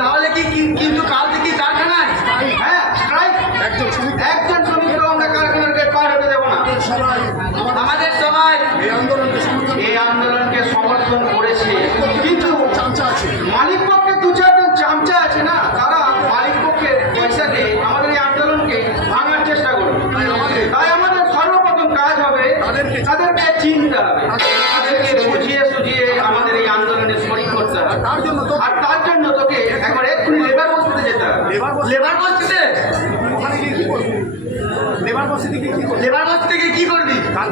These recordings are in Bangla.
তাহলে কিন্তু কাল থেকে কারখানায় হ্যাঁ স্ট্রাইক। একজন শ্রমিক আমরা কারখানার গেট পার হতে দেবো না। আমাদের সবাই এই আন্দোলনকে সমর্থন করেছে, কিন্তু মালিক পক্ষে দু চারজন চামচা আছে না, তারা মালিক পক্ষের পয়সা দিয়ে আমাদের এই আন্দোলনকে ভাঙার চেষ্টা করবে। তাই আমাদের সর্বপ্রথম কাজ হবে তাদেরকে চিনতে হবে, তাদেরকে বুঝিয়ে সুঝিয়ে আমাদের এই আন্দোলনে শরিক করতে হবে। আর তার জন্য তোকে একবার এক্ষুনি লেবার বস্তিতে যেতে হবে। লেবার বস্তিতে কি করবি? কাল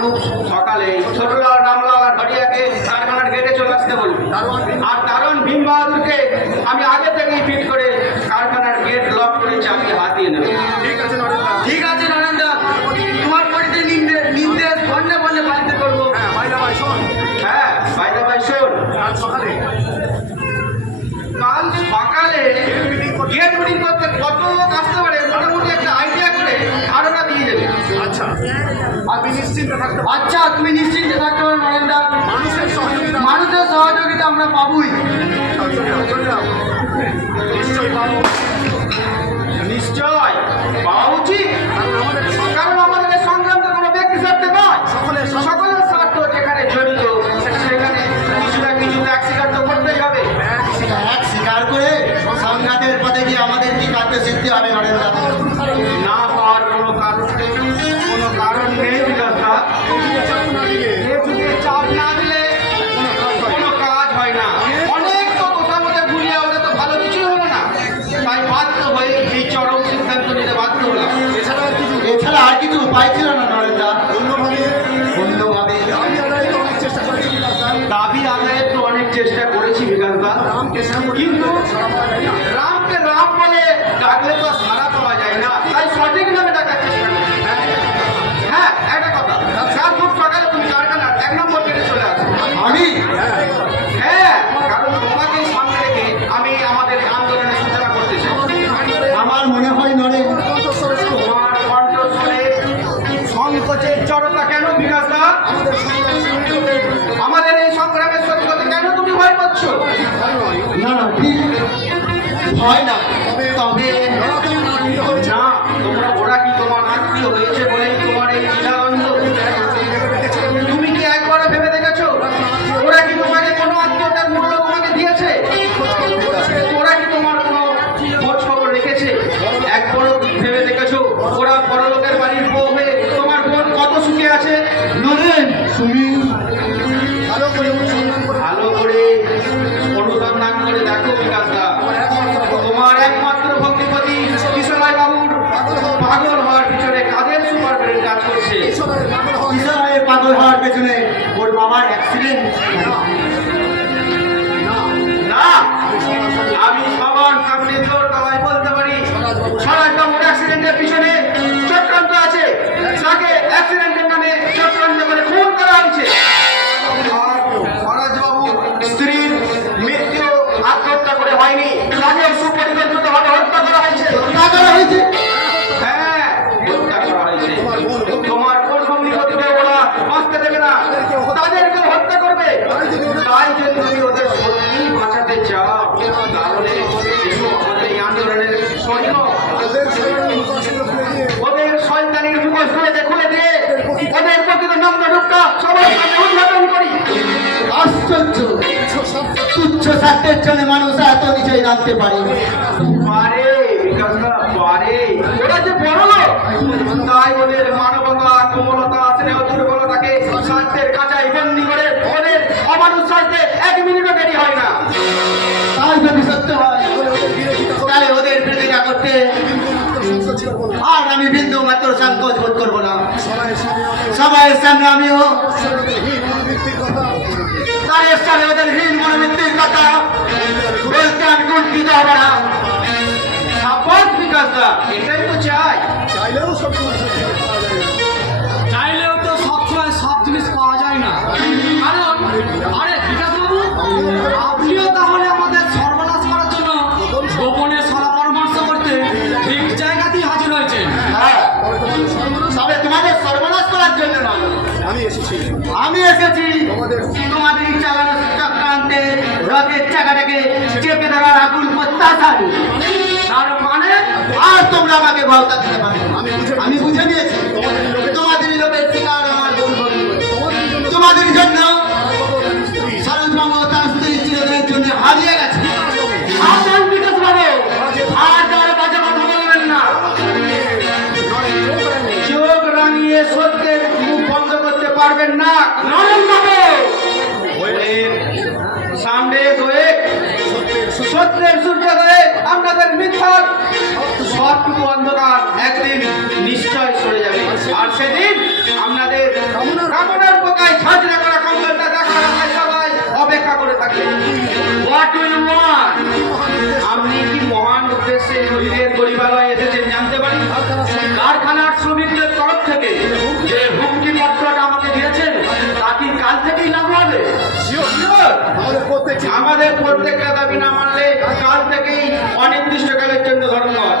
খুব সকালে ছোটলাল রামলাল আর ভাটিয়াকে কারখানার গেটে চলে আসতে বলবি। আর দারুণ ভীম বাহাদুরকে আমি আগে থেকেই ফিট করে কারখানার গেট লক করে চাকরি হাতিয়ে নেব। ঠিক আছে নরেন্দ্র, তোমার বাড়িতে নির্দেশ বন্যে বন্যে বাড়িতে করবো। হ্যাঁ বাইদা ভাই শোন, কাল সকালে গেট মিটিং করতে কত লোক আসতে পারে মোটামুটি একটা আইডিয়া করে ধারণা দিয়ে দেবে। আচ্ছা তুমি নিশ্চিন্তে থাকতে পারো নরেন্দ্র, মানুষের সহযোগিতা আমরা পাবই। নিশ্চয় পাওয়া উচিত, কারণ আমাদের সংক্রান্ত কোনো ব্যক্তি স্বার্থে নয়, সকলের স্বার্থ যেখানে জড়িত সেখানে কিছু না কিছু ত্যাগ স্বীকার তো করতেই হবে। এক স্বীকার করে সংঘাতের পথে গিয়ে আমাদের কি কার্য সিদ্ধি হবে নরেন্দ্র? না পাওয়ার কোনো কারণ নেই বিকাশদা। চাপ না দিলে কোনো কাজ হয় না। অনেক তো কথা মধ্যে ভুলিয়ে ওটা তো ভালো কিছুই হলো না, তাই বাধ্য হয়ে এই চরম সিদ্ধান্ত নিতে বাধ্য হলাম। এছাড়া আর কিছু উপায় ছিল না নরেন্দ্র? অন্যভাবে দাবি আদায়ের তো অনেক চেষ্টা করেছি বিকাশদা, কিন্তু রামকে রাম বলে ডাকলে তো সারা পাওয়া যায় না, তাই সঠিক নামে ডাকার চেষ্টা করি। হ্যাঁ একটা কথা, কাল খুব সকালে তুমি কারখানার 1 নম্বর গেটে চলে আসো। আমি হ্যাঁ, কারণ তোমাকেই সামনে রেখে আমি আমাদের আন্দোলনের সূচনা করতে চাই। আমার মনে হয় নরেন, তোমার কণ্ঠস্বরে সংকোচের জড়তা কেন বিকাশদা? আমাদের এই সংগ্রামের সত্যতা কেন তুমি ভয় পাচ্ছ? না ঠিক হয় না, তবে না, ওরা কি তোমার আত্মীয় হয়েছে বলেই তোমার এই দ্বিধাদ্বন্দ্ব? তুমি কি একবারও ভেবে দেখেছো ওরা কি তোমাকে কোনো আত্মীয়তার মূল্য তোমাকে দিয়েছে? ওরা কি তোমার কোনো খোঁজ খবর রেখেছে? একবারও ভেবে দেখেছো ওরা বড়লোকের বাড়ির বউ হয়ে তোমার বোন কত সুখে আছে? নরেন তুমি ভালো করে অনুসন্ধান করে দেখো বিকাশদা, তোমার একমাত্র ভক্তিপতি কিশোরাই বাবুর পাগল হওয়ার পিছনে কাদের সুপার ব্রেন কাজ করছে? কিশোরের পাগল হওয়ার পেছনে ওর বাবার অ্যাক্সিডেন্ট। না, আমি সবার সামনে জোর গলায় বলতে পারি স্বরাজবাবুর অ্যাক্সিডেন্টের পিছনে চক্রান্ত আছে। তাকে অ্যাক্সিডেন্টের নামে চক্রান্ত করে খুন করা হয়েছে। স্বরাজবাবুর স্ত্রীর মৃত্যু আত্মহত্যা করে হয়নি, তাকে সুপরিকল্পিতভাবে হত্যা করা হয়েছে। হ্যাঁ, হত্যা করা হয়েছে। তোমার পূর্ববর্তীকে ওরা বাঁচতে দেবে না, তাদেরকে হত্যা করবে। তাই যদি তুমি ওদের সত্যি বাঁচাতে চাও তাহলে এসো আমাদের এই আন্দোলনের শরীর। ওদের শয়তানির মুখোশ খুলে দিয়ে ওদের প্রকৃত নগ্ন রূপটা সবার সামনে উদ্ঘাটন করি। আশ্চর্য, তুচ্ছ স্বার্থের জন্য মানুষ এত নিচে নামতে পারে। পারে বিকাশদা, পারে। ওরা যে বড় লোক, তাই ওদের মানবতা, কোমলতা, স্নেহ, দুর্বলতাকে স্বার্থের কাঁচায় বন্দি করে ওদের অমানুষ স্বার্থে 1 মিনিটও দেরি হয় না। তাই যদি সত্য হয় তাহলে ওদের বিরোধিতা করতে আর আমি বিন্দু মাত্র সংকোচ বোধ করবো না। সবাইয়ের সামনে আমিও তাদের সামনে ওদের হীন মনোবৃত্তির কথা বলতে আমি কুণ্ঠিত হব না। সাব্বাস বিকাশদা, এটাই তো চাই। চাইলেও তো সবসময় সব জিনিস পাওয়া যায় না। কারণ আরে বিকাশবাবু, আপনিও তাহলে আমাদের সর্বনাশ করার জন্য গোপনে সলা পরামর্শ করতে ঠিক জায়গাতেই হাজির হয়েছেন। হ্যাঁ, তবে তোমাদের সর্বনাশ করার জন্য নয়, আমি এসেছি আমি এসেছি তোমাদের চালানো চক্রান্তে রথের চাকাটাকে চেপে ধরার আকুল প্রত্যাশালী। তার মানে আর তোমরা আমাকে ভাওতা দিতে পারবে না। আমি বুঝে নিয়েছি তোমাদের লোকের শিকার আমার দুর্বল। তোমাদের জন্য সরোজবাবু ও তার স্ত্রী চিরদিনের জন্য হারিয়ে গেছে। আপনার বিকাশ বাবু আর তার বাজে কথা বলবেন না। চোখ রাঙিয়ে সত্যের মুখ বন্ধ করতে পারবেন না। নরেন বাবু সামনে হয়ে সত্যের সূর্যোদয়ে আপনাদের মিথ্যার সবটুকু অন্ধকার একদিন নিশ্চয় সরে যাবে। আর সেদিন আপনাদের কামনার পোকায় ঝাঁঝরা করা কম্বলটা দেখার আশায় সবাই অপেক্ষা করে থাকবে। What do you want? আপনি কি মহান উদ্দেশ্যে নদীদের পরিবারয় এসেছেন জানতে পারি? কারখানার শ্রমিকদের তরফ থেকে যে হুমকি পত্রটা আমাকে দিয়েছেন তা কি কাল থেকেই লাগু হবে? Sure. আমাদের প্রত্যেকটা দাবি না মানলে কাল থেকেই অনির্দিষ্টকালের জন্য ধর্মঘট।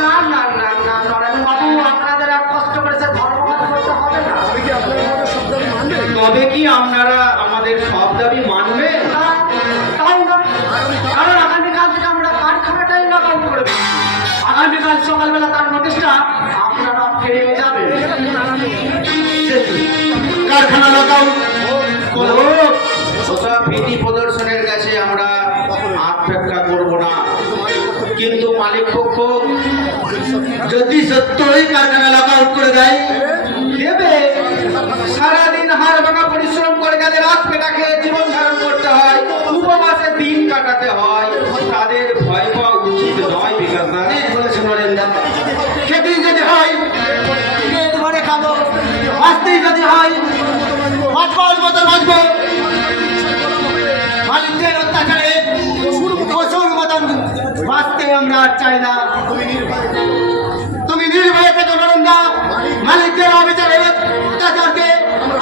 না না না না নরেন বাবু, আপনাদের আর কষ্ট করে সে ধর্মঘট করতে হবে না। তবে কি আপনারা আমাদের সব দাবি মানবেন? তাই না, কারণ আগামীকাল থেকে আমরা কারখানাটাই লক আউট করে দেব। আগামীকাল সকালবেলা তার নোটিশটা আপনারা পেয়ে যাবেন। কারখানা লকআউট ওসব ভীতি প্রদর্শনের কাছে আমরা অপেক্ষা করব না, কিন্তু মালিক পক্ষ যদি সত্যই কারখানা লকআউট করে দেয় দেবে। সারাদিন হাড় ভাঙা পরিশ্রম করে যাদের রাত পেটা খেয়ে জীবন ধারণ করতে হয়, উপবাসে দিন কাটাতে হয়, তাদের ভয় পাওয়া উচিত নয়। বিকাশ দা ঠিক বলেছেন নরেন্দা। খেতেই যদি হয় পেট ভরে খাবো, বাঁচতেই যদি হয় বাঁচবার মতো বাঁচবো। মালিকদের অত্যাচারে পশুর মতন বাঁচতে আমরা আর চাই না। তুমি নির্ভয়ে থেকো নরেন্দা। মালিকদের অবিচারের অত্যাচারকে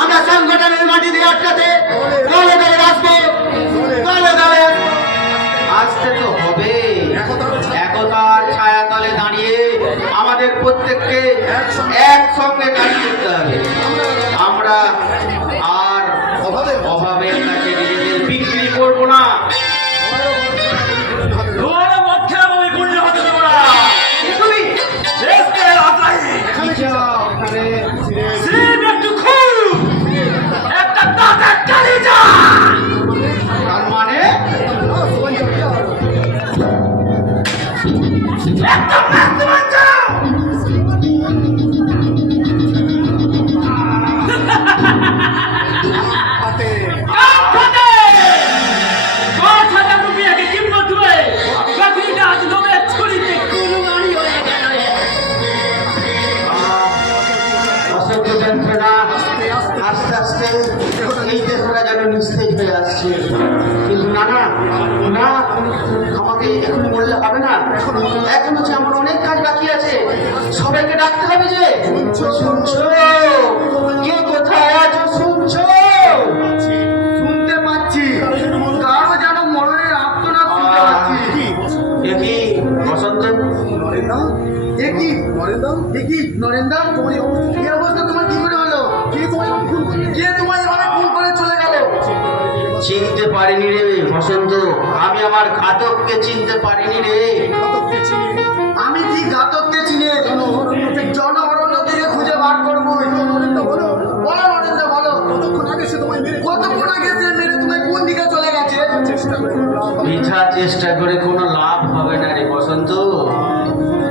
আমরা সংগঠনের মাটি দিয়ে আটকাতে দলে দলে আসবো, দলে দলে আসবো। আসতে তো হবে। একতার ছায়াতলে দাঁড়িয়ে আমাদের প্রত্যেককে একসঙ্গে কাজ করতে হবে। আমরা আর অভাবের কাছে নিজেদের বিক্রি করব না। তোমার পক্ষে আমি গুলি হতে দেব না। তুমি দেশকে আজাই কি চাও? সিম একটু খুব একটা তাজা কালিজা। তার মানে একটা মারতে বাঁচাও। অসহ্য যন্ত্রণা আস্তে আস্তে এই দেহটা যেন নিস্তেজ হয়ে আসছে। কিন্তু না না না, আমাকে এখন বললে হবে না। এখনো যে আমার অনেক কাজ বাকি আছে, সবাইকে ডাকতে হবে। যে শুনছো? কে কোথায় আছো? শুনছো? শুনতে পাচ্ছি, কারো যেন মরণের আর্তনাদ শুনতে পাচ্ছি। কি বসন্ত? নরেন্দা, কি অবস্থা তোমার? কি করে হলো? কে তোমায় এভাবে খুন করে চলে গেল? চিনতে পারিনি রে বসন্ত, আমি আমার ঘাতককে চিনতে পারিনি রে। আমি কি ঘাতককে চিনে জন অরণ্য থেকে খুঁজে বার করবো? বলো নরেন্দা, বলো কতক্ষণ আগে সে মেরে তোমায় কোন দিকে চলে গেছে? মিথ্যা চেষ্টা করে কোনো লাভ হবে না রে বসন্ত।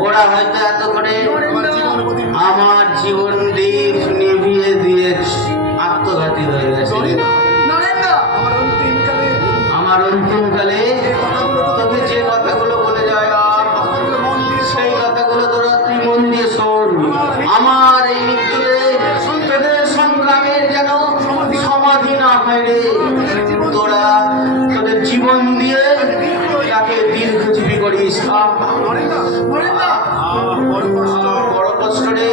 ওরা হয়তো এত করে আমার জীবন দীপ নিভিয়ে দিয়ে আত্মঘাতী হয়ে গেছে। আমার অন্তিমকালে তোকে যে কথাগুলো বলে যায় সেই কথাগুলো তোরা তুই মন দিয়ে শোন। আমার এই মৃত্যুতে তোদের সংগ্রামের যেন সমাধি না হয় রে। তোরা তোদের জীবন দিয়ে তাকে দীর্ঘজীবী করিস। বড় কষ্ট রে।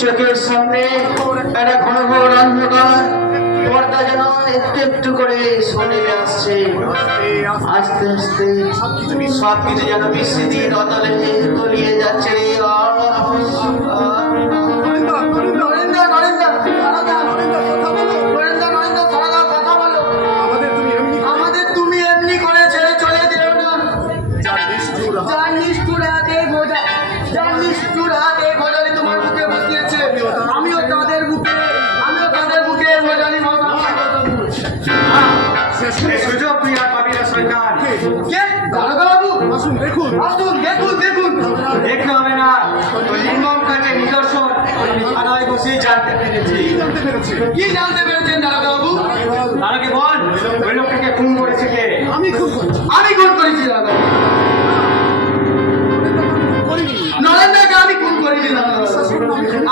চোখের সামনে একটা ঘন ঘোর অন্ধকার পর্দা যেন একটু একটু করে সরে আসছে। আস্তে আস্তে সবকিছু যেন বিস্মৃতির অতলে তলিয়ে যাচ্ছে রে। কে? দারোগা বাবু? আসুন দেখুন, দেখুন। দেখতে হবে না, ওই নির্মম কাজের নিদর্শন আমি থানায় বসেই জানতে পেরেছি। কি জানতে পেরেছেন দারোগা বাবু? তার আগে বল, ওই লোকটাকে খুন করেছে কে? আমি খুন করেছি দারোগা বাবু। নরেন্দ্রকে আমি খুন করিনি দারোগা বাবু।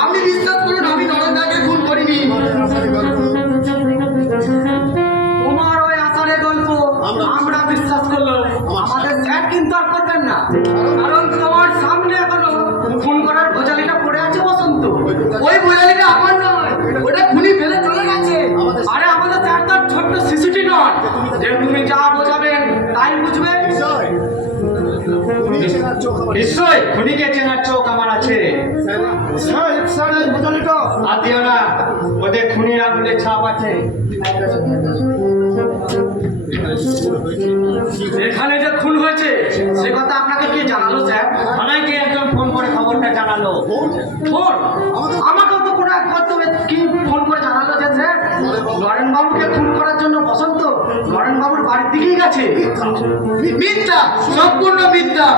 আপনি বিশ্বাস করুন, আমি নরেন্দ্রকে খুন করিনি। তোমার ওই আচারের গল্প আমরা বিশ্বাস করলো, আমাদের স্যার কিন্তু আর করবেন না, কারণ তোমার সামনে এখনো খুন করার ভোজালিটা পড়ে আছে বসন্ত। ওই বোঝালিটা আমার নয়, ওটা খুনি ফেলে চলে গেছে। আরে আমাদের স্যার তার ছোট্ট শিশুটি নয় যে তুমি যা বোঝাবেন তাই বুঝবে। নিশ্চয় খুনিকে চেনার চোখ আমার আছে। আর দিও না, ওদের খুনির আঙুলের ছাপ আছে। এখানে যে খুন হয়েছে সে কথা আপনাকে কে জানালো স্যার? থানায় একজন ফোন করে খবরটা জানালো। ফোন? আমাকেও তো কোনো এক কর্তব্যে কি ফোন করে জানালো যে স্যার নরেন বাবুকে খুন করার জন্য বসন্ত নরেন বাবুর বাড়ির দিকেই গেছে। মিথ্যা, সম্পূর্ণ মিথ্যা।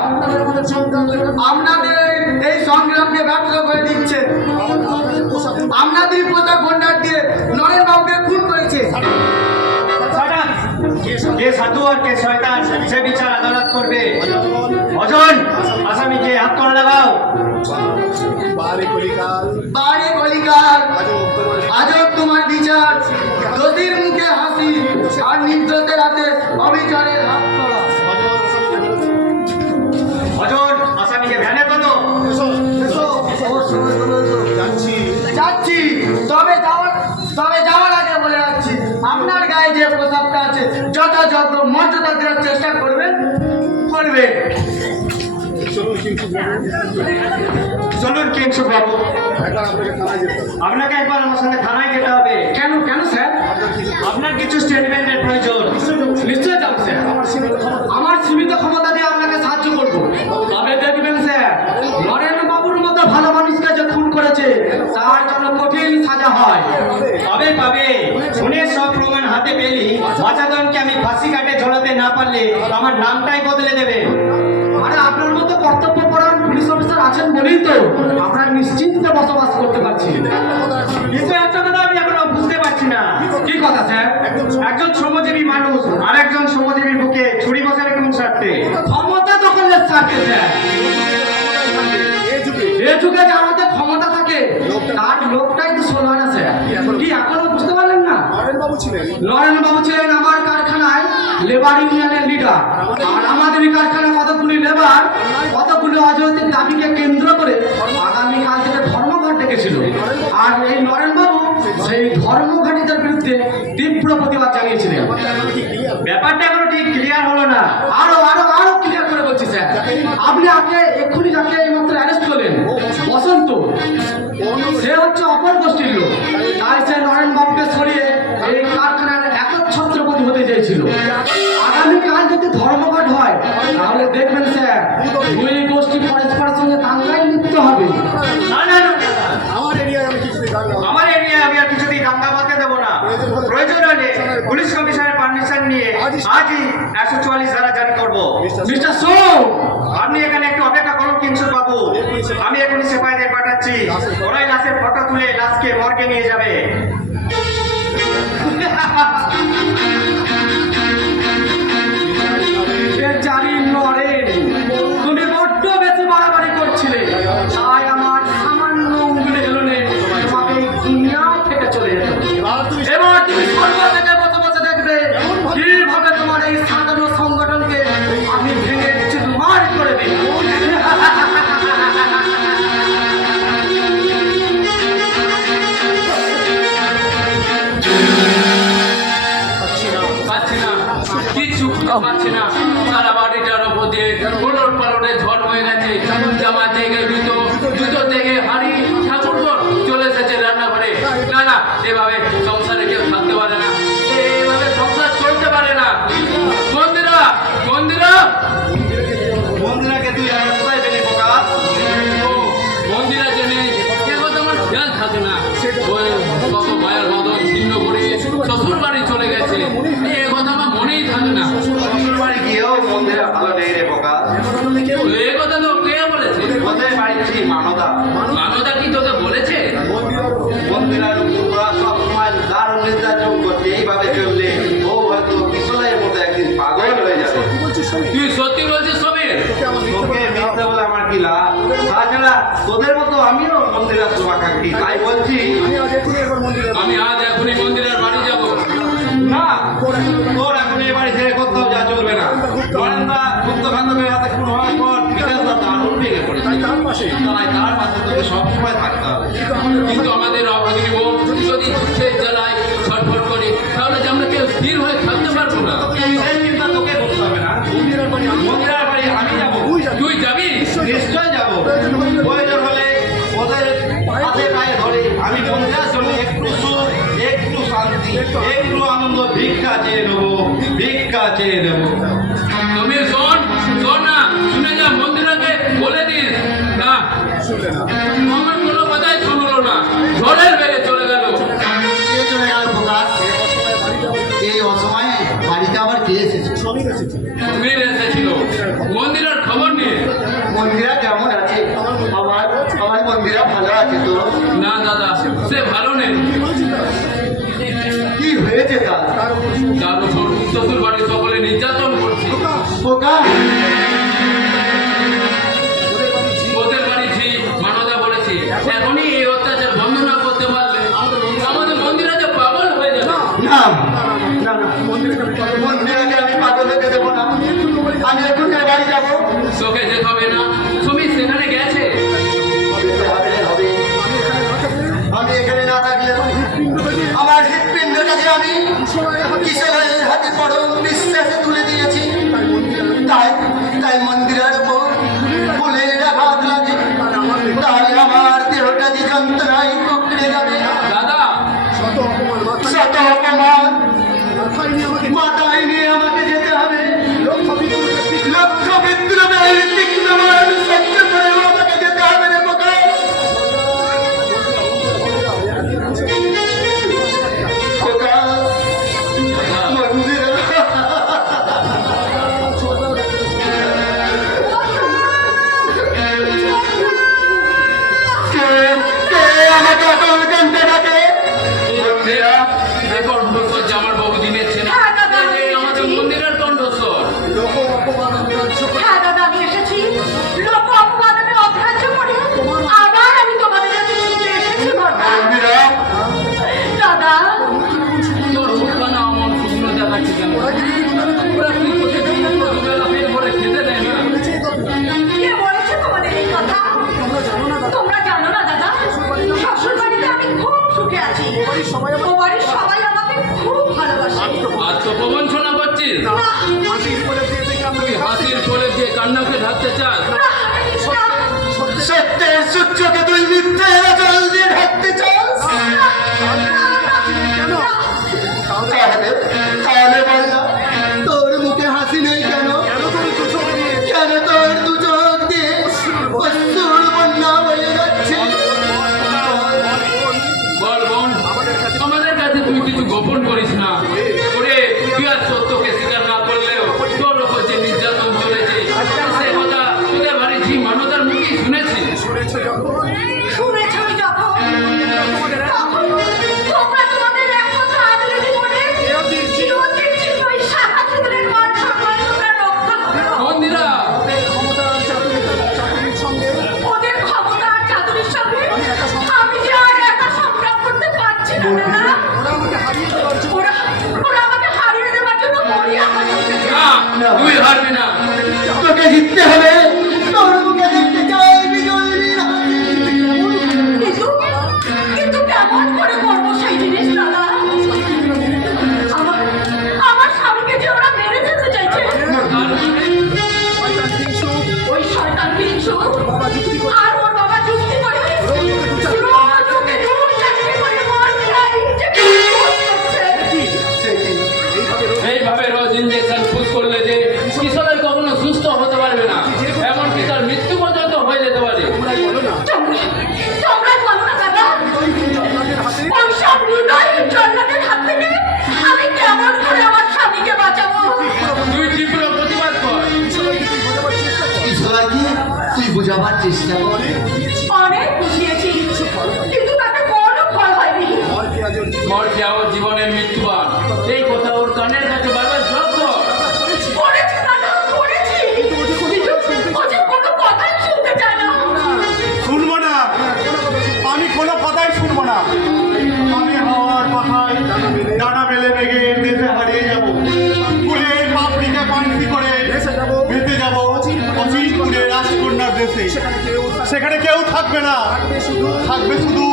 আপনাদের এই সংগ্রামকে ব্যর্থ করে দিচ্ছে। আপনাদের পোশাক ভণ্ডার দিয়ে নরেন বাবুকে খুন করেছে। কে সাধু আর কে শয়তান সে বিচার আদালত করবে। অজন, আসামিকে হাত করে লাগাও। বারে কলিকাল, আজব তোমার বিচার। দোষীর মুখে হাসি আর নির্দোষের হাতে অবিচারের হাত করা। অজন, আসামিকে ভ্যানে তোলো। যাচ্ছি, তবে যাওয়ার আগে বলে যাচ্ছি, আপনার গায়ে যে পোশাকটা আছে যথাযথ মর্যাদা দেওয়ার চেষ্টা করবে। চলুন কিংসু বাবু, আপনাকে একবার আমার সঙ্গে থানায় যেতে হবে। কেন কেন স্যার? আপনার কিছু স্টেটমেন্টের প্রয়োজন। নিশ্চয় যাবো স্যার, আমার সীমিত ক্ষমতা দিয়ে আপনাকে সাহায্য করবো। তবে দেখবেন স্যার নরেন বাবুর মতো ভালো মানুষকে যে খুন করেছে তার জন্য কঠিন সাজা হয়। পাবে। খুনের সব প্রমাণ হাতে পেলি বাচাদনকে আমি ফাঁসি কাটে ঝোলাতে না পারলে আমার নামটাই বদলে দেবে। আরে আপনার মতো কর্তব্যপরায়ণ পুলিশ অফিসার আছেন বলেই তো আমরা নিশ্চিন্তে বসবাস করতে পারছি। কিন্তু একটা কথা আমি এখনো বুঝতে পারছি না। কি কথা স্যার? একজন শ্রমজীবী মানুষ আর একজন শ্রমজীবীর বুকে ছুরি বসাবে কোন স্বার্থে? ক্ষমতা দখলের স্বার্থে স্যার। এ যুগে যার হাতে ক্ষমতা থাকে তার লোকটাই তো সোলো আনা স্যার। কি এখনো বুঝতে পারলেন না? নরেন বাবু ছিলেন আমার কারখানায় লেবার ইউনিয়নের লিডার, আর আমাদের এই কারখানায় কতগুলি লেবার কতগুলি অযৌক্তিক দাবিকে কেন্দ্র করে আগামীকাল থেকে ধর্মঘট ডেকেছিল। আর এই নরেন বাবু সেই ধর্মঘটিদের বিরুদ্ধে তীব্র প্রতিবাদ জানিয়েছিলেন। ব্যাপারটা এখনো ঠিক ক্লিয়ার হলো না। আরো আরো আরো ক্লিয়ার করে বলছি স্যার, আপনি এক্ষুনি যাকে এইমাত্র অ্যারেস্ট করলেন বসন্ত, সে হচ্ছে অপর গোষ্ঠীর লোক। তাই সে নরেন বাবুকে সরিয়ে এই কারখানার একচ্ছত্রপতি হতে চেয়েছিল। আগামীকাল যদি ধর্মঘট হয় তাহলে দেখবেন স্যার দুই গোষ্ঠী পরস্পরের সঙ্গে দাঙ্গায় লিপ্ত হবে। না না না, আমার এরিয়ায় আমি আর কিছুতেই দাঙ্গা বাঁধতে দেবো না। প্রয়োজন হলে পুলিশ কমিশনের পারমিশন নিয়ে আজই 144 ধারা জারি করবো। মিস্টার সো, আপনি এখানে একটু অপেক্ষা করুন কিংসু বাবু, আমি এখনই সেপাইদের পাঠাচ্ছি। ওরাই লাশের ফটো তুলে লাশকে মর্গে নিয়ে যাবে। জানি নরেন তুমি বড্ড বেশি বাড়াবাড়ি করছিলে, তাই আমার সামান্য উঙ্গুলে হেলনে তোমাকে এই দুনিয়ায় থেকে চলে যেত। এবার তুমি স্বর্গ থেকে বসে বসে দেখবে কিভাবে তোমার এই সাজানো সংগঠনকে আমি ভেঙে চুরমার করে দিই। কিছু পাচ্ছি না, সারা বাড়িটার ওপর দিয়ে পলট পালটে ঝড় হয়ে গেছে। জামা থেকে জুতো থেকে হাড়ি ঠাকুর চলে এসেছে রান্নাঘরে। না না, এভাবে সংসারে কেউ থাকতে পারে না, এভাবে সংসার চলতে পারে না। বন্ধুরা বন্ধুরা বন্ধুরাকে তুই আর কোথায় পেলি প্রকাশ? মন্দিরা জেনে এ কথা আমার খেয়াল থাকে না। ওই কত মায়ের বদল ছিন্ন করে শ্বশুর বাড়ি চলে গেছে, এ কথা আমার মনেই থাকে না। শ্বশুর বাড়ি গিয়েও তাই বলছি আমি আজ এখনই মন্দিরের বাড়ি যাব। না, তোর এখন এই বাড়ি ছেড়ে কোথাও যা চলবে না। নরেন্দা গুপ্ত বান্ধবের হাতে খুন হওয়ার পর বিকাশ দা দারুণ ভেঙে পড়েছে। তাই তার পাশে তোকে সবসময় থাকতে হবে। কিন্তু আমাদের অভাগিনী বোন যদি দুঃখের জ্বালায় ছটফট করে, তাহলে যে আমরা কেউ স্থির হয়ে থাকতে পারবো না। সেই চিন্তা তোকে করতে হবে না। মন্দিরের বাড়ি আমি যাবো। তুই যাবি? নিশ্চয় যাবো। প্রয়োজন হলে ওদের হাতে পায়ে ধরে আমি মন্দিরের জন্য একটু সুখ, একটু শান্তি, একটু আনন্দ ভিক্ষা চেয়ে নেবো, ভিক্ষা চেয়ে নেবো। তুমি শোন না, শুনে যা, মন্দিরকে বলে দিস না। আমার কোনো কথাই শুনলো না, ঝড়ের বেগে চলে গেল। কে চলে গেল প্রকাশ? এই অসময়ে বাড়িতে আবার কে এসেছে? বীর এসেছিল মন্দিরের খবর নিয়ে। মন্দিরা কেমন আছে? আমার মন্দিরা ভালো আছে তো? না দাদা, সে ভালো নেই। কি হয়েছে তার? তার উপর শ্বশুর বাড়ির সকলে নির্যাতন করছে। খোকা, ওদের বাড়ি ঝি মানদা বলেছে, এখনই এই অত্যাচার বন্ধ না করতে পারলে আমাদের মন্দিরে যে পাগল হয়ে যাবে। না না না, মন্দিরাকে আমি পাগল হতে দেবো না। আমি এখন বাড়ি যাবো। তোকে যেতে হবে না, সুমিত সেখানে গেছে। হবে। আমি এখানে না থাকলে আমার হৃৎপিণ্ডটাকে আমি কিশোরের হাতে পরম বিশ্বাসে তুলে দিয়েছি। তাই মন্দিরের উপর ফুলের আঘাত লাগে, তাহলে আমার দেহটা যে যন্ত্রণায় কুকড়ে যাবে। দাদা, শত অপমান মাথায় নিয়ে আমাকে যেতে হবে। লক্ষ বিদ্রোহের তীক্ষ্ণ মান সহ্য করেও আমাকে যেতে হবে রে বোকা। বোকা, মন্দিরে কে আমাকে অকল কান্দে ডাকে? মন্দিরা, এই কণ্ঠস্বর যে আমার বহুদিনের ছেলে। হ্যাঁ, দাদা, এই যে আমাদের মন্দিরের কণ্ঠস্বর। হ্যাঁ দাদা, আমি এসেছি লোক অপমাননে অগ্রাহ্য করে আবার আমি তোমাদের কাছে ছুটে এসেছি মন্দিরা, দাদা। তোর মুখখানা আমার শুকনো দেখাচ্ছে কেন? ওরা কি করছে? দুবেলা পেট ভরে খেতে দেয় না। কে বলেছে তোমাদের এই কথা? তোমরা জানো না দাদা, শ্বশুর বাড়িতে আমি খুব সুখে আছি। ও বাড়ির সবাই আমাকে খুব ভালোবাসে। আজ তো প্রবঞ্চনা করছিস। না, তুই হাসির কোলে দিয়ে কান্নাকে ঢাকতে চাস। না, না, সত্যের সূর্যকে তুই মিথ্যে জল দিয়ে ঢাকতে চাস? তাহলে বললাম, তোর মুখে হাসি নেই কেন? কেন তোর দু চোখ দিয়ে অশ্রুর বন্যা বয়ে যাচ্ছে? বল বোন, আমাদের কাছে তুই কিছু গোপন করিস না। ওরে, তুই আর সত্যকে স্বীকার না করলেও তোর ওপর যে নির্যাতন চলেছে, সে কথা তোদের বাড়ি ঝি মানদার মুখেই শুনেছি। শুনেছই যখন তখন তোমরা তোমাদের একমাত্র আদরের মনে চিরদিন ওই শাখা চুলের মান সম্মান তোমরা রক্ষা করো। মন্দিরা, ওদের ক্ষমতা আর চাতুরির সঙ্গে আমি যে আর একা সংগ্রাম করতে পারছি না দাদা। ওরা আমাকে হারিয়ে দেওয়ার জন্য মরিয়া হয়ে উঠেছে। না, তুই হারবি না। তোকে জিততে হবে। তোর মুখে দেখতে চাই বিজয়ীর হাসি। কিন্তু কেমন করে করবো সেই জিনিস দাদা? আমার স্বামীকে যে ওরা মেরে ফেলতে চাইছে। ওই শয়তান বিচ্ছু আর ওর বাবা যুক্তি করে লোকে দূর চাকরি করে মন খাই যে করছে। এইভাবে রোজ ইঞ্জেকশন পুশ করলে যে কিশোরের কখনো সুস্থ হতে পারবে না, এমনকি তার মৃত্যু পর্যন্ত হয়ে যেতে পারে। তোমরা বলো না দাদা, ওই সব হৃদয়ের জন্মের হাত থেকে আমি কেমন করে আমার স্বামীকে বাঁচাবো? তুই তীব্র প্রতিবাদ কর। ঈশ্বর কি তুই বোঝাবার চেষ্টা কর। অনেক বুঝিয়েছি, কিন্তু তাতে কোনো ফল হয়নি। মর যাও জীবনের মৃত্যুবান, এই কথা ওর কানের কাছে বারবার জপ কর। করেছি দাদা, করেছি, কিন্তু ও যে কোনো কথাই শুনতে চায় না। শুনবো না, আমি কোনো কথাই শুনবো না। আমি হওয়ার কথায় ডানা মেলে বেগে দেশে হারিয়ে যাব। ফুলের পাপড়িকে পান্তি করে ভেসে যাব অচিনপুরে রাজকন্যার দেশে। সেখানে কেউ থাকবে না, থাকবে শুধু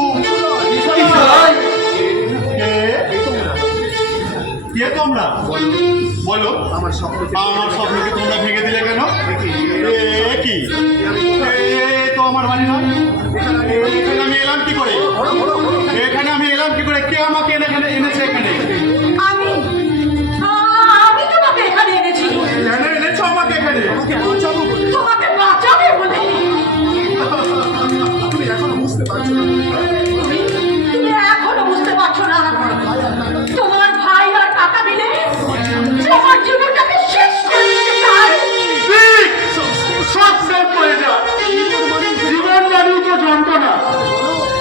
কে তোমরা? বলো আমার স্বপ্নকে তোমরা ভেঙে দিলে কেন? কি তো আমার বাড়ি নয়। এখানে আমি এলাম কি করে? কে আমাকে এখানে এনেছে? এখানে আমি তোমাকে এখানে এনেছি। কেন এনেছো আমাকে এখানে? তোমাকে বাঁচাবে বলে। তুমি এখনো বুঝতে পারছো না? তোমার ভাই আর কাকা মিলে তোমার জীবনটাকে শেষ করে দিতে চায়। সব শেষ হয়ে যায়। জীবন মানেই তো যন্ত্রণা।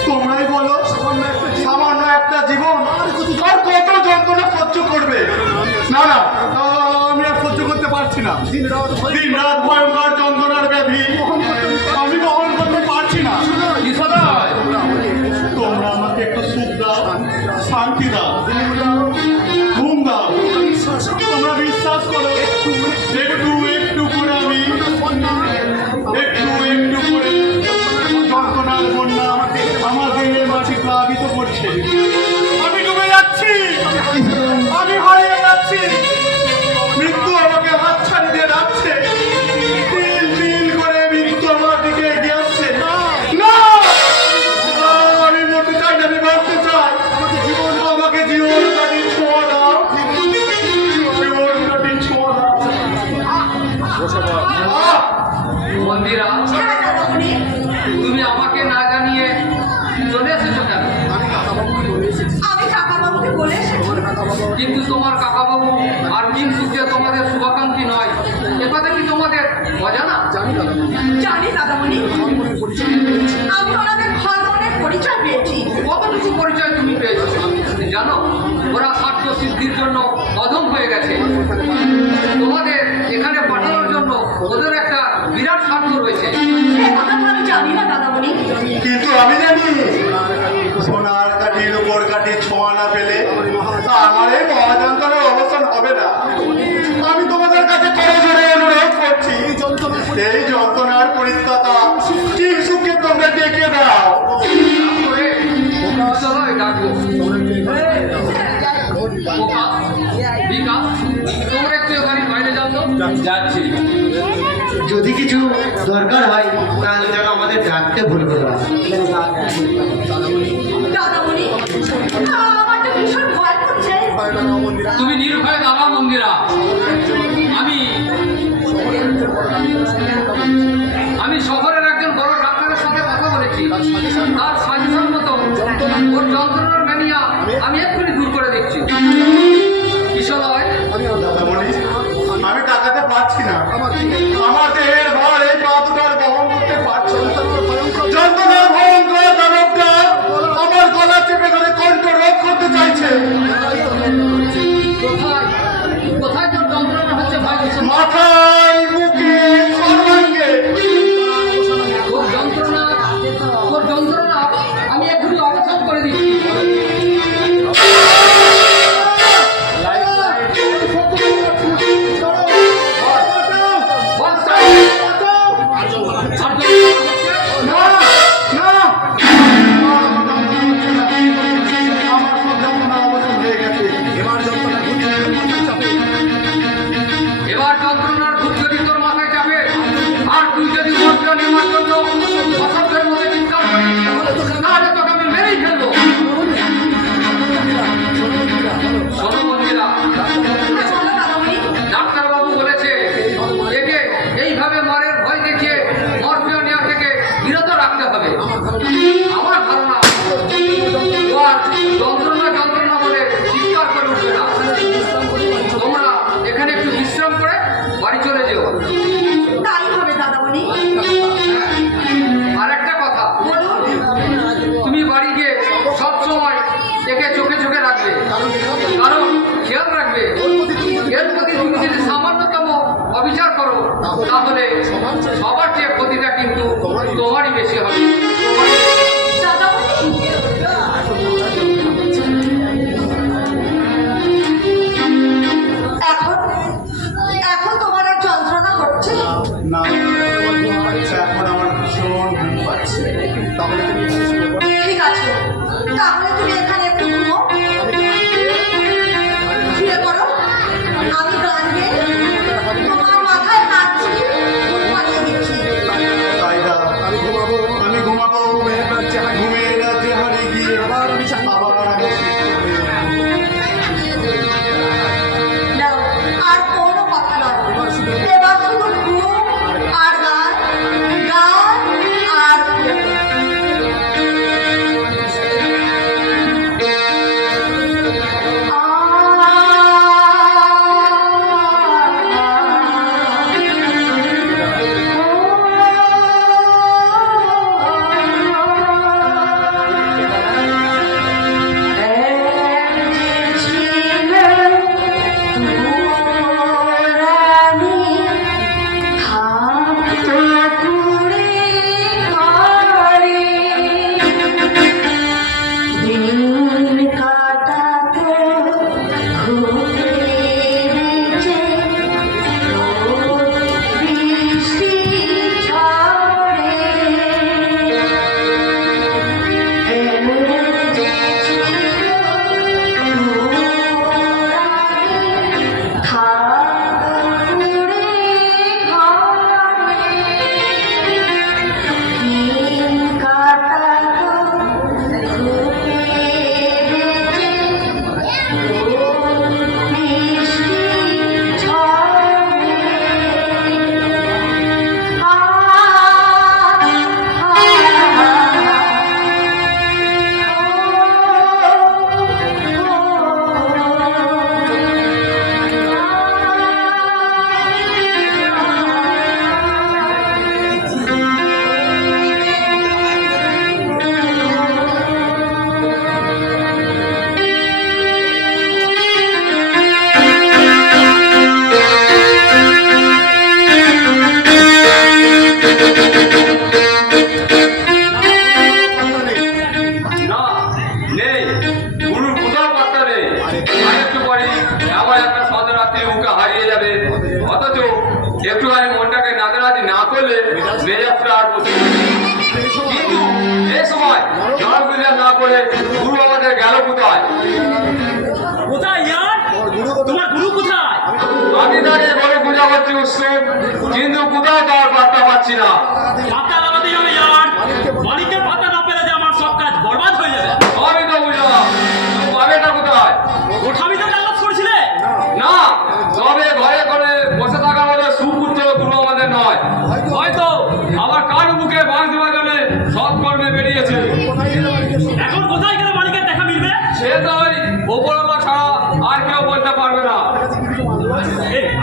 তোমরাই বলো, সামান্য একটা জীবন আর কত যন্ত্রণা সহ্য করবে? না না, আমি আর সহ্য করতে পারছি না। দিন রাত ভয়ঙ্কর যন্ত্রণার ব্যাধি আমি বহন করতে পারছি না। তোমরা আমাকে একটু সুখ দাও, শান্তি দাও, ঘুম দাও। তোমরা বিশ্বাস করো, একটু একটু করে আমি একটু করে যন্ত্রণার বন্যা আমার দেহের মাঝে প্লাবিত করছে। আমি ডুবে যাচ্ছি, আমি হারিয়ে যাচ্ছি। মৃত্যু আমাকে হাতছানি দিয়ে রাখছে। তিল করে মৃত্যু আমার দিকে এগিয়ে আসছে। না, আমি মরতে চাই না, আমি বাঁচতে চাই। আমাকে জীবন কাটি ছোঁয়া দাও, জীবন কাটি ছোঁয়া দাও। মন্দিরা, হ্যাঁ দাদামণি, তুমি আমাকে না জানিয়ে চলে এসেছো কেন? আমি কাকাবাবুকে বলে এসেছি। কিন্তু তোমার কাকাবাবু আর তিন সুখে তোমাদের শুভাকাঙ্ক্ষী নয়, এ কথা কি তোমাদের অজানা? জানি দাদামণি, আমি ওনাদের ভালো মনের পরিচয় পেয়েছি। কতটুকু পরিচয় তুমি পেয়েছো জানো? ওরা স্বার্থ সিদ্ধির জন্য অধম হয়ে গেছে। তোমাদের এখানে পাঠানোর জন্য ওদের একটা বিরাট স্বার্থ রয়েছে। এ কথা তো আমি জানি না দাদামণি। কিন্তু আমি জানি, সোনার কাঠির উপর কাঠি ছোঁয়া না পেলে আমার এই মহাযন্ত্রের অবসান হবে না। আমি তোমাদের কাছে করজোড়ে অনুরোধ করছি, এই যন্ত্রণার পরিত্রাতা ঠিক সুখে তোমরা ডেকে দাও। চলো ডাকবো। বিকাশ, তোমরা একটু ওখানে বাইরে যাও তো। যাচ্ছি। যদি কিছু দরকার হয় তাহলে যেন আমাদের ডাকতে ভুলবে না। দাদামণি, আমার তো ভীষণ ভয় করছে। তুমি নির্ভয় দাবা মন্দিরা। আমি শহরের একজন বড় ডাক্তারের সাথে কথা বলেছি। তার সাজেশন মতো ওর যন্ত্রণার ম্যানিয়া আমি এক্ষুনি দূর করে দিচ্ছি। কিশোরয়, আমি টাকাতে পারছি না। আমার দেহের ভার এই পা দুটার বহন করতে পারছি না। যন্ত্রণার ভয়ঙ্কর দানবটা আমার গলা চেপে ধরে কণ্ঠ রোধ করতে চাইছে। কোথায় কোথায় তোর যন্ত্রণা হচ্ছে ভাই? মাথায়, মুখে, সর্বাঙ্গে। তোর যন্ত্রণা আমি এক্ষুনি অবসান করে দিচ্ছি। এবার যন্ত্রণার ভূত যদি তোর মাথায় চাপে আর তুই যদি মন্ত্র নেওয়ার জন্য অসভ্যের মধ্যে চিৎকার করিস, তাহলে তোকে আমি মেরেই ফেলবো। শোনো মন্দিরা, চলো দাদামণি। ডাক্তারবাবু বলেছে একে এইভাবে মরের ভয় দেখিয়ে মরফিও নেওয়া থেকে বিরত রাখতে হবে। আমার ধারণা ও আর যন্ত্রণা বলে চিৎকার করে উঠবে না। তোমরা এখানে একটু বিশ্রাম করে বাড়ি চলে যেও। তাই হবে দাদামণি। আর একটা কথা, বলুন। তুমি বাড়ি গিয়ে সব সময় একে চোখে চোখে রাখবে। কারণ খেয়াল রাখবে, এর প্রতি তুমি যদি সামান্যতম অবিচার করো তাহলে সবার চেয়ে ক্ষতিটা কিন্তু তোমারই বেশি হবে। দাদামণি, একটুখানি মনটাকে নাচানাচি না করলে মেজাজটা আর বসে থাকে। কিন্তু এই সময় জল পূজা না করে গুরু আমাদের গেল কোথায়? কোথায় ইয়ার তোমার গুরু কোথায়? আমি দাঁড়িয়ে ঘরে পূজা করছি উৎসব, কিন্তু কোথাও তার বার্তা পাচ্ছি না। পাতা লাগাতেই হবে ইয়ার, মালিকের পাতা না পেলে যে আমার সব কাজ বরবাদ হয়ে যাবে। আমি তো বুঝলাম, পাবেটা কোথায়? ওঠামি তো ডাকাত করেছিলে? না, তবে ঘরে ঘরে বসে থাকার মতো সুপুত্র গুরু আমাদের নয়। হয়তো আবার কার মুখে বাঁশ দেওয়ার জন্য সৎ কর্মে বেরিয়েছে। এখন কোথায় গেলে মালিকের দেখা মিলবে? সে তো ওই ওপরওয়ালা ছাড়া আর কেউ বলতে পারবে না।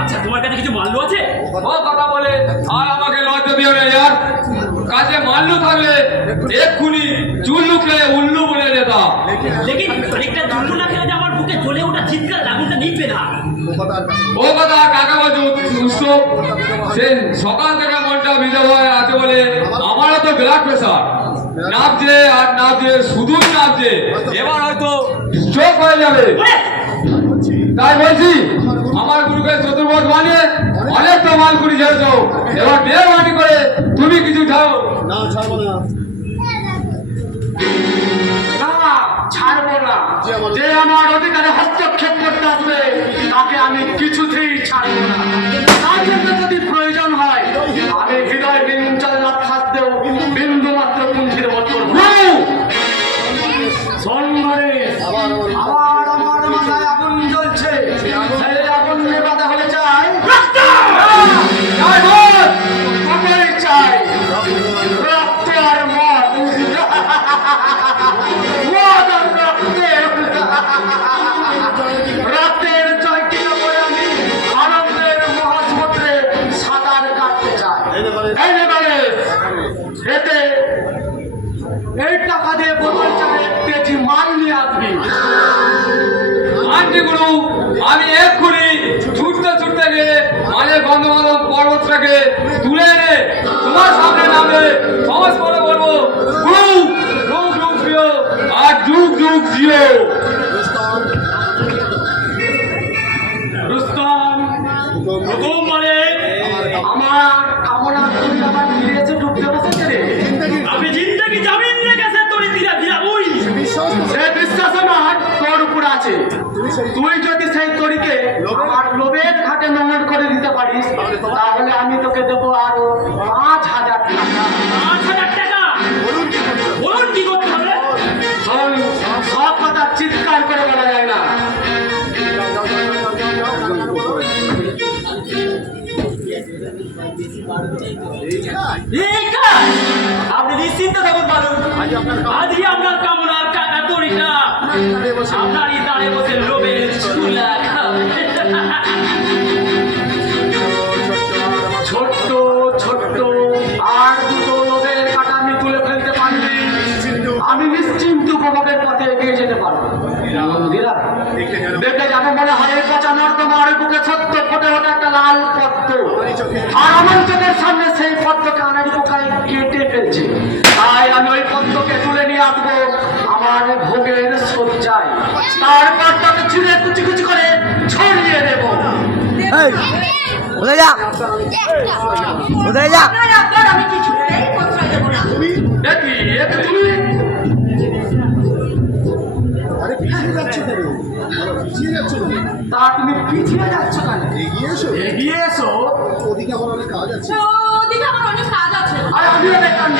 আচ্ছা, তোমার কাছে কিছু মাল্লু আছে? ও কথা বলে আর আমাকে লজ্জা দিও না ইয়ার। কাছে মাল্লু থাকলে এক্ষুনি চুল্লু খেয়ে উল্লু বলে যেতাম। লেকিন খানিকটা দুল্লু না খেলে যে আমার বুকে জ্বলে ওঠা চিৎকার আগুনটা নিভবে না। ও কথা কাকা বলছে উৎসব, সে সকাল থেকে মনটা ভিজে হয়ে আছে বলে আমারও তো ব্লাড প্রেশার নামছে আর নামছে, শুধুই নামছে। এবার হয়তো চোখ হয়ে যাবে। তাই বলছি আমার গুরুকে চতুর্ভুজ বানিয়ে অনেক তো মালকুড়ি ছেড়েছ, এবার দেড় মাটি করে তুমি কিছু খাও। না ছাড়বো না। না, ছাড়বো না। যে আমার অধিকারে হস্তক্ষেপ করতে আসবে তাকে আমি কিছুতেই ছাড়বো না। তার জন্য যদি প্রয়োজন হয় আমি হৃদয় বিঞ্চল্লাদ খাদ্যেও বিন্দু মাত্র কুণ্ঠিত বোধ করবো না। আবার আমার মাথায় আগুন জ্বলছে, সেই আগুন নেভাতে হলে চাই চাই মদ, সকলেই চাই রক্ত আর মদ। মদ আর রক্তের জয়টিকা করে আমি আনন্দের মহাসমুদ্রে সাঁতার কাটতে চাই। এতে এই টাকা দিয়ে বোতল চায় 1 কেজি মাল নিয়ে আসবি। আন্টি গুরু, আমি এক্ষুনি ছুটতে ছুটতে গিয়ে মাঝে বন্ধুবান্ধব পর্বতটাকে তুলে এনে তোমার সামনে নামে সমাজ করে বলবো, গুরু যুগ যুগ জিও আর যুগ যুগ জিও। রুস্তম, হুকুম বলে। আমার কামনা তুমি আমার ফিরে এসে ডুবতে বসেছে রে। আপনি জিন্দগি জামিন রেখেছে তোর দিরা ভিড়া বই। সে বিশ্বাস আমার তোর উপর আছে। তুই যদি সেই তরিকে আমার লোভের ঘাটে নোংর করে দিতে পারিস তাহলে আমি তোকে দেবো আরো 5,000 টাকা। 5,000 টাকা? বলুন কি করতে হবে? শোন, সব কথা চিৎকার করে বলা যায় না। এই কাজ আপনি নিশ্চিন্ত থাকুন বলুন। আজই আপনার কামনার টাকা তরিকা আপনারই দাঁড়ে বসে লোভের ঝুলা খাবে। ছোট্ট ছোট্ট আর দুটো লোভের কাটা আমি তুলে ফেলতে পারলে আমি নিশ্চিন্ত উপভোগের পথে এগিয়ে যেতে পারবো। দেখে যাবো মনে হয় পচা নর্দমার বুকে সত্য ফোটে ওঠে একটা লাল পদ্ম, আর আমার চোখের সামনে সেই পদ্মকে আনাড়ি পোকায় কেটে ফেলছে। তাই আমি ওই পদ্মকে তুলে নিয়ে আসবো আমার ভোগের সজ্জায়, তারপর তাকে ছিঁড়ে কুচি কুচি করে ছড়িয়ে দেবো। কোথায় যা কোথায় যা? আপনার আব্বার আমি কিছুতেই প্রশ্রয় দেবো না। দেখি এতে তুমি আরে পিছিয়ে যাচ্ছে কেন? পিছিয়ে যাচ্ছে কেন? তা তুমি পিছিয়ে যাচ্ছ কেন? এগিয়ে এসো। এগিয়ে এসো। ওদিকে আমার অনেক কাজ আছে। ওদিকে আমার অনেক কাজ আছে। আর আমিও দেখান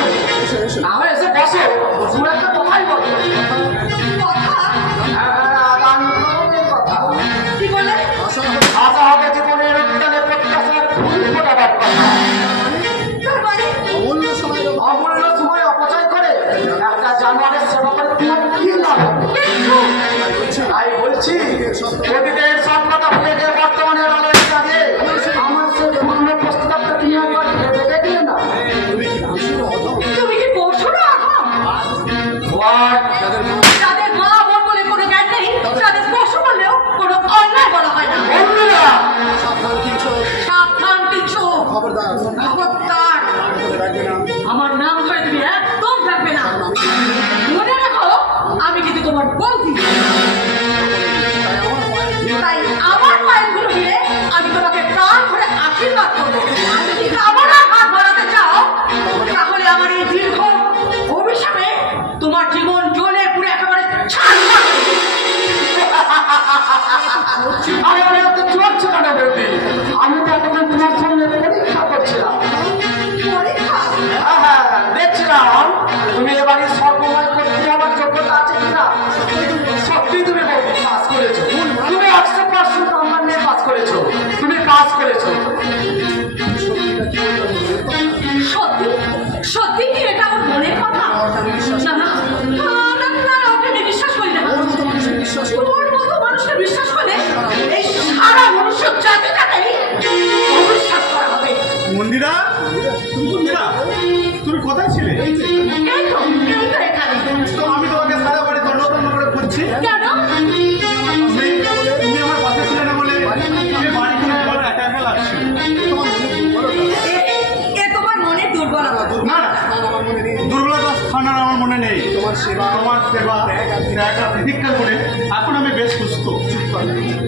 এসো এসো। না হয় এসে বসো, দু একটা কথাই বলো। কথা কথা কি বলে? আশা হবে জীবনের উত্তানে প্রত্যাশার ফুল ফোটাবার কথা। তার মানে অমূল্য সময় অমূল্য সময় অপচয় করে একটা জানোয়ারের সেবা করে তোমার কি লাভ হবে? তাই বলছি অতীতের সব কথা ভুলে গিয়ে বর্তমানের আলোয় যাবে। আমার সে পূর্ণ প্রস্তাবটা তুমি একবার ভেবে দেখলে না? তুমি কি পড়ছো না এখন? What? যাদের মা বোন বলে কোনো জ্ঞান নেই, যাদের স্পর্শ করলেও কোনো অন্যায় বলা হয় না। বন্ধুরা, সাবধান কিছু খবরদার খবরদার আমার নাম করে তুমি একদম থাকবে না। মনে রাখো আমি কিন্তু তোমার বৌদি। তাই আমার পায়ের ধুলো দিয়ে আমি তোমাকে প্রাণ ভরে আশীর্বাদ করবো। আরে আরে তো চলছে কেন বলবি? আমি তো এখন তোমার সঙ্গে পরীক্ষা করছিলাম। পরীক্ষা? হ্যাঁ, দেখছিলাম তুমি এবারে সর্বময় করতে আমার যোগ্যতা আছে কিনা। সত্যি তুমি পাস করেছো, তুমি 100% নাম্বার নিয়ে পাস করেছো, তুমি পাস করেছো। সত্যি সত্যি কি এটা ওর মনের কথা? না না না না, ওকে আমি বিশ্বাস করি না। ওর মতো মানুষকে বিশ্বাস করলে এই সারা মনুষ্য জাতিটাকেই অবিশ্বাস করা হবে। মন্দিরা, মন্দিরা, তুমি কোথায় ছিলে? এই তো এখানে। তো আমি তোমাকে সারা বাড়ি তন্ন তন্ন করে খুঁজছি। কেন? তুমি আমার পাশে ছিলে না বলে তুমি বাড়ি করে তোমার একা একা লাগছিল। এ তোমার মনের দুর্বলতা। না না, দুর্বলতা স্থান আর আমার মনে নেই। তোমার সেবা ত্যাগ প্রতীক্ষা করে এখন আমি বেশ সুস্থ।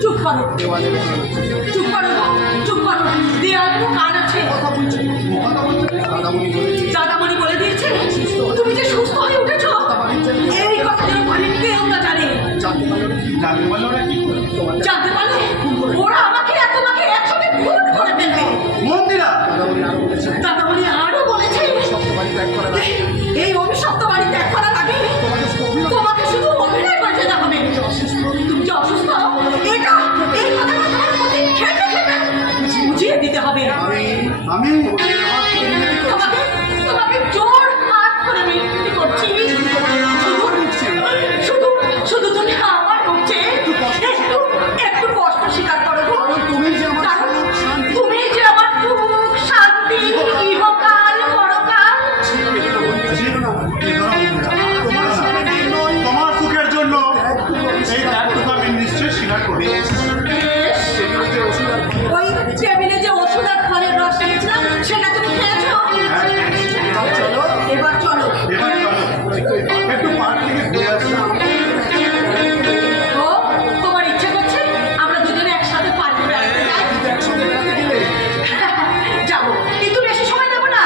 চুপ করো, চুপ করো, চুপ করো। দেওয়ালে তো কান আছে। দাদামণি বলে দিয়েছে তুমি যে সুস্থ হয়ে উঠেছো। এই কথা যেন বাড়ির কেউ না জানে। জানতে পারলে ওরা কি করে? জানতে পারলে ওরা আমাকে আর তোমাকে একসাথে খুন করে ফেলবে। মন্দিরা, দাদামণি আরো বলেছে এই অভিশপ্ত বাড়ি ত্যাগ করার আগে তোমাকে শুধু অভিনয় করে যেতে হবে। তুমি যে অসুস্থ এটা এই কথাটা তোমার প্রতি খেতে খেতে বুঝিয়ে দিতে হবে। আমি তোমাকে তোমাকে জোর হাত করে বিনতি করছি। শুধু শুধু তুমি আমার হচ্ছে একটু কষ্ট স্বীকার করো গো। কারণ তুমি যে আমার সুখ শান্তি ইহকাল পরকাল। তোমার সুখের জন্য এই ত্যাগটুকু আমি নিশ্চয়ই স্বীকার করি। ওই টেবিলে যে ওষুধ আর ফলের রস রেখেছিলাম সেটা তুমি খেয়েছো? এবার চলো। এবার চলো, একটু পার্ক থেকে ঘুরে আসলাম। ও তোমার ইচ্ছে করছে আমরা দুজনে একসাথে পার্কে বেড়াতে যাই? যাবো, কিন্তু বেশি সময় নেবো না।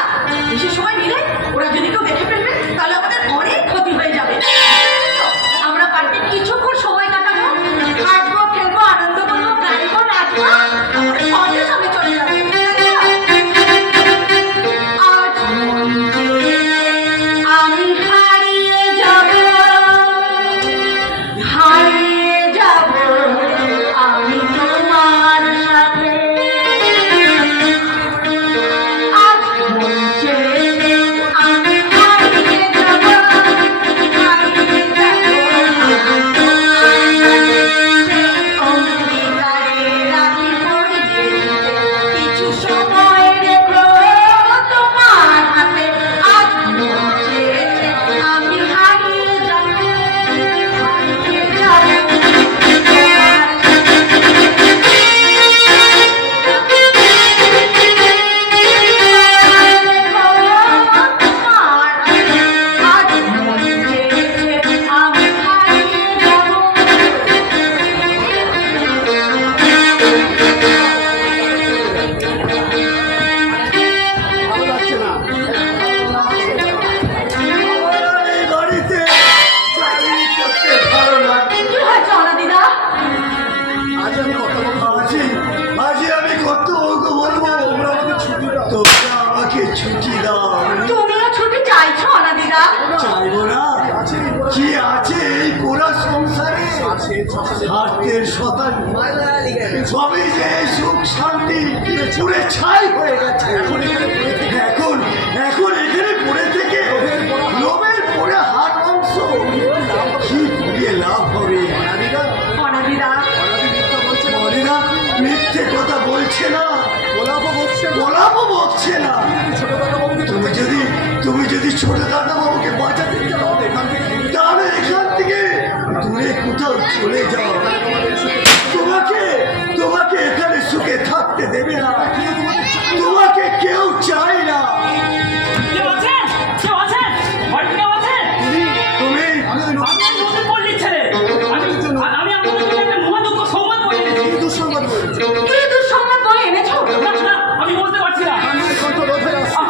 বেশি সময় নিলে ওরা যদি কেউ দেখে ফেলবে তাহলে আমাদের অনেক ক্ষতি হয়ে যাবে। আমরা পার্কে কিছুক্ষণ সময় কাটাবো, হাঁটবো, খেলবো, আনন্দ করবো, গাইবো, নাচবো, তারপরে সঙ্গে সঙ্গে চলে যাবো। আজ আমি হারিয়ে যাব, হারিয়ে যাব আমি তোমার সাথে। আজ মন চেয়েছে আমি হারিয়ে যাব, হারিয়ে যাব আমি তোমার সাথে। সেই অঙ্গীকারে রাখি পরিয়ে কিছু সময় রেখো তোমার হাতে। আজ মন চেয়েছে আমি হারিয়ে যাব, হারিয়ে যাব তোমার আজ মন চেয়েছে আমি হারিয়ে যাব। এই বাড়িতে চাকরি করতে ভালো লাগে। কি হয়েছে অনাদিদা? আজ আমি কত বলবো, তোমরা আমাকে ছুটি দাও। তুমিও ছুটি চাইছো অনাদিদা? চাইবো না? কি আছে এই পুরো সংসারে? স্বার্থের শতান সবই যে সুখ শান্তি পুরে ছাই হয়ে গেছে। এখন এখানে পড়ে থেকে লোভের পরে হাত মাংস কি করিয়ে লাভ হবে? অনাদিদা মনিরা মিথ্যে কথা বলছে না, গোলাপও বকছে না। তুমি যদি ছোট দাদা বাবুকে বাঁচাতে চাও তাহলে এখান থেকে দূরে কোথাও চলে যাও। তোমাকে এখানে সুখে থাকতে দেবে না, তোমাকে কেউ চায় না। কেউ আছেন? কেউ আছেন? বাড়িতে কেউ আছেন? তুমি আমি নতুন পল্লীর ছেলে। আমি আপনাদের জন্য একটা মহাদুঃখ সংবাদ বয়ে এনেছি। কি দুঃসংবাদ বয়ে এনেছো? না, না, আমি বলতে পারছি না।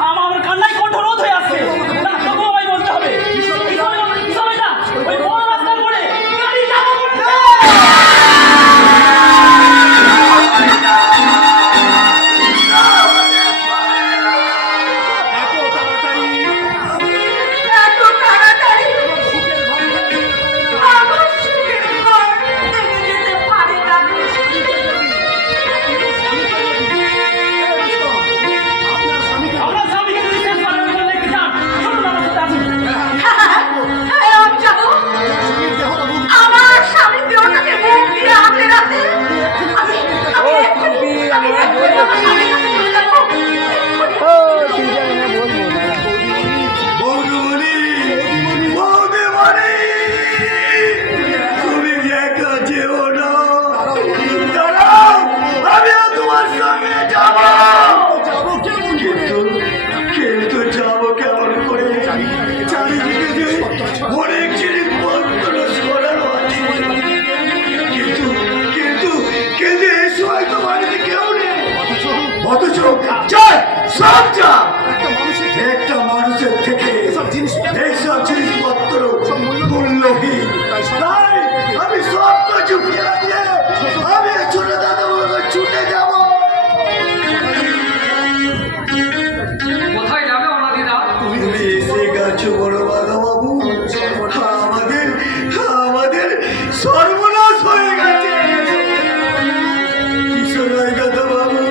আমার কান্নায় কণ্ঠ রোধ হয়ে আসছে। না, তবুও আমায় বলতে হবে। কি সময় না? ওই বড় রাস্তার মোড়ে গাড়ি যাবো বলেছে। সর্বনাশ হয়ে গেছে। কিশোর দাদা বাবু,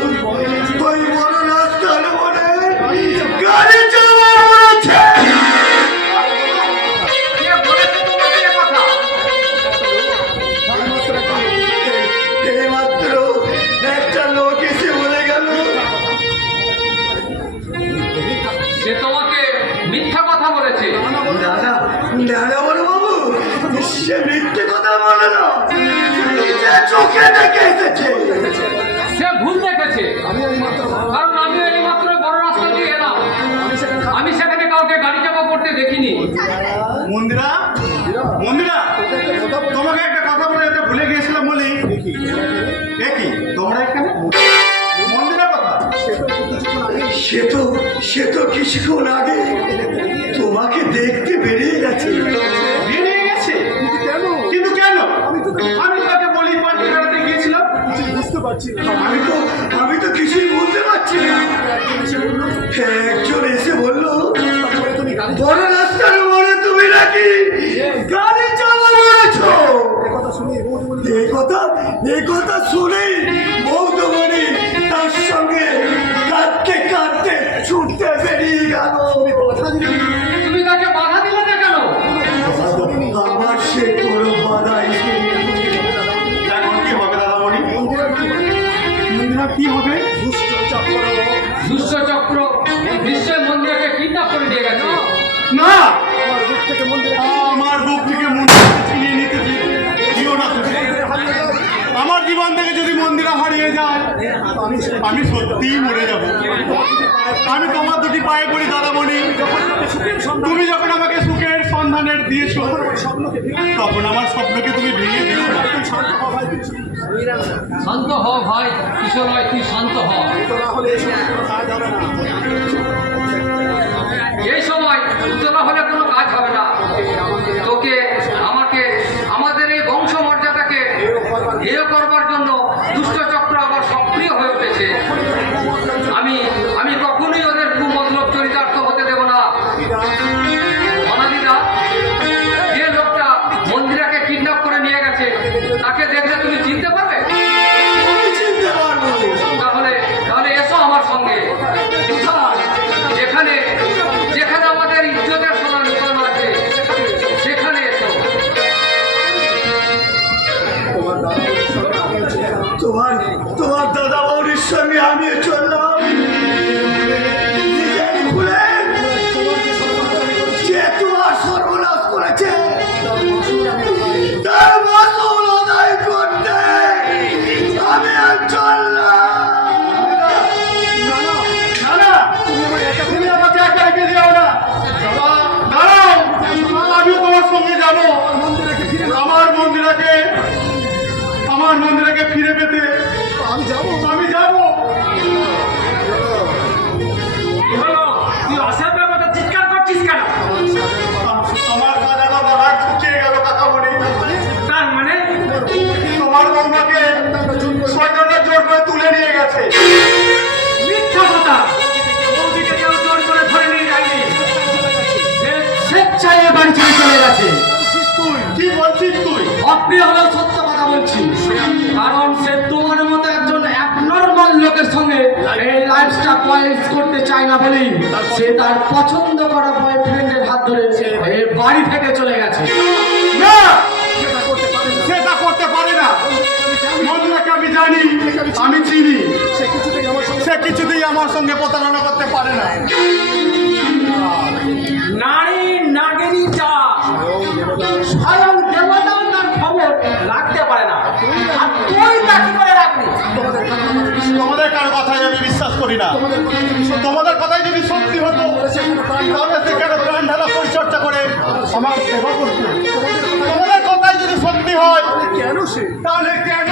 ওই বড় রাস্তার মনে গাড়ি চালা হয়েছে। কে বলেছে তোমাকে এ কথা? এইমাত্র একটা লোক এসে বলে গেল। সে তোমাকে মিথ্যা কথা বলেছে। দাদা দাদা বড় বাবু, সে মিথ্যে কথা বলে না, নিজে চোখে দেখে এসেছে। সে ভুল দেখেছে, কারণ আমি এইমাত্র বড় রাস্তা দিয়ে এলাম। আমি সেখানে কাউকে গাড়ি চাপা করতে দেখিনি। মন্দিরা, মন্দিরা, তোমাকে একটা কথা বলে যেতে ভুলে গিয়েছিলাম বলি। একই তোমরা এখানে মন্দিরা কথা। সে তো কিছুক্ষণ আগে তোমাকে দেখতে বেরিয়ে গেছে। বেরিয়ে গেছে? কিন্তু কেন? আমি তাকে বলি পার্টি বেড়াতে গিয়েছিলাম, বুঝতে পারছি না। আমি তো কিছুই বুঝতে পারছি না। একজন এসে বললো, বড় রাস্তার মোড়ে তুমি নাকি গাড়ি চালা মারছো। এই কথা শুনে বৌদ্ধমণি তার সঙ্গে কাঁদতে কাঁদতে ছুটতে বেরিয়ে গেল। তুমি তাকে বাধা দিলে না কেন? আমার সে কোনো বাধাই নেই। এখন কি হবে দাদামণি? মন্দিরা কি হবে? দুষ্ট চক্র নিশ্চয় মন্দিরকে কিডন্যাপ করে নিয়ে গেছে। না, আমার বুক থেকে মন্দিরকে ছিনিয়ে নিতে দিও না তুমি। আমার জীবন থেকে যদি মন্দিরা হারিয়ে যায়, আমি সত্যিই মরে যাব। আমি তোমার দুটি পায়ে পড়ি দাদামণি। তুমি যখন আমাকে সুখের সন্ধানের দিয়েছো, তখন আমার স্বপ্নকে তুমি ভেঙে দিও না। শান্ত হ ভাই, কিশোর ভাই, তুই শান্ত হ। এই সময় উত্তরা হলে কোনো কাজ হবে না। তোকে আমাকে আমাদের এই বংশ মর্যাদাকে হেয় করবার জন্য দুষ্ট চক্র আবার সক্রিয় হয়ে উঠেছে। আমি কখনোই ওদের কুমতলব চরিতার্থ হতে দেব না। অনাদিদা, যে লোকটা মন্দিরাকে কিডন্যাপ করে নিয়ে গেছে, তাকে দেখলে তুমি চিনতে পারবে? চিনতে পারবো। তাহলে এসো আমার সঙ্গে। যেখানে যেখানে আমাদের ইজ্জতের সোনা লুকানো আছে, সেখানে এসো। তোমার দাদা বৌদির সঙ্গে আমিও চললাম। নিজের ভুলে যে তোমার সর্বনাশ করেছে, তার মাসুল আদায় করতে আমি আর চললাম। না, তুমি আমাকে একা রেখে দিও না। দাঁড়াও, আমিও তোমার সঙ্গে যাব। আমার মন্দিরাকে ফিরে পেতে আমি যাব। তুই অসভ্য ব্যাপারটা চিৎকার করছিস কেন? তোমার দাদাটা বাবার চুকিয়ে গেল কাকামণি। তার মানে তোমার বৌমাকে সৈন্যটা জোর করে তুলে নিয়ে গেছে। মিথ্যা কথা। বৌদিকে কেউ জোর করে ধরে নিয়ে যায়নি। সে স্বেচ্ছায় এ বাড়ি ছেড়ে চলে গেছে। কি বলছিস তুই? অপ্রিয় হলেও সত্য কথা বলছি, কারণ সে তোমার মতো একজন নর্মাল লোকের সঙ্গে এই লাইফস্টাইল পয়েন্টস করতে চায় না বলেই সে তার পছন্দ করা বয়ফ্রেন্ডের হাত ধরে এই বাড়ি থেকে চলে গেছে। না, সেটা করতে পারে না। মন্দিরাকে আমি জানি, আমি চিনি। সে কিছুতেই আমার সঙ্গে প্রতারণা করতে পারে না। নারী নাগেরই যা স্বয়ং দেবতাও তার খবর রাখতে পারে না, আর তুই তা কি করে রাখবি? তোমাদের কারো কথাই আমি বিশ্বাস করি না। তোমাদের কথাই যদি সত্যি হতো, তাহলে সে কেন প্রাণ ঢালা পরিচর্যা করে আমার সেবা করতো? তোমাদের কথাই যদি সত্যি হয়, তাহলে কেন